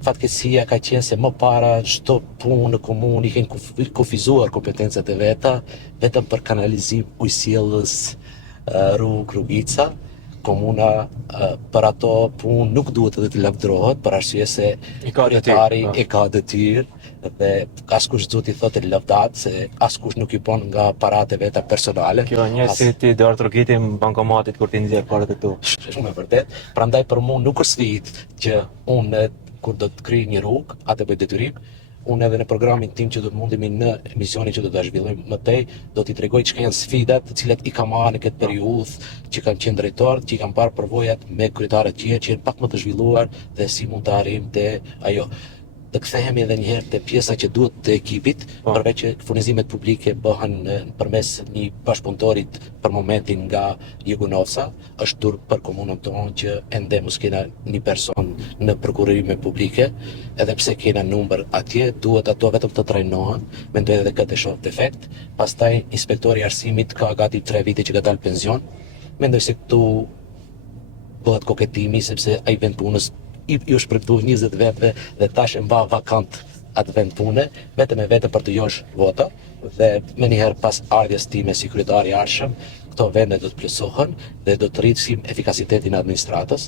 Fatkeqësia ka qenë se më para çdo punë në komunë i kanë kufizuar kompetencat e veta vetëm për kanalizim ujësjellës rrugica. Komuna për ato punë nuk duhet edhe të lavdërohet për arsye se kryetari e ka detyrë dhe askush duhet i thotë lavdat se askush nuk i bën nga paratë e veta personale. Kjo një si ti do rrugitim bankomatit kur ti nxjerr parët e tu. Shumë e vërtet. Prandaj për mua nuk është sfidë që unë kur do të krijoj një rrugë, atë bëj detyrim. Unë edhe në programin tim që do të mundemi në emisionin që do ta zhvillojmë më tej, do t'i tregoj çka janë sfidat, të cilat i kam marrë në këtë periudhë, që kanë qenë drejtor, që i kam parë përvojat me kryetarët që janë pak më të zhvilluar dhe si mund të arrijmë te ajo. Të kthehemi edhe një herë te pjesa që duhet të ekipit, përveç që furnizimet publike bëhen përmes një bashkëpunëtorit për momentin nga Jugunovca, është dur për komunën tonë që ende mos kena një person në prokurime publike, edhe pse kena numër atje, duhet ato vetëm të trajnohen, mendoj edhe këtë e shoh defekt. Pastaj inspektori i arsimit ka gati 3 vite që ka dalë pension. Mendoj se këtu bëhet koketimi sepse ai vend punës i shpërftuar 20 vetëve dhe tash e mba vakant atë vend pune, vetëm e vetëm për të josh vota dhe me njëherë pas ardhjes time si kryetari i arshëm, këto vende do të plotësohen dhe do të rrisim efikasitetin e administratës.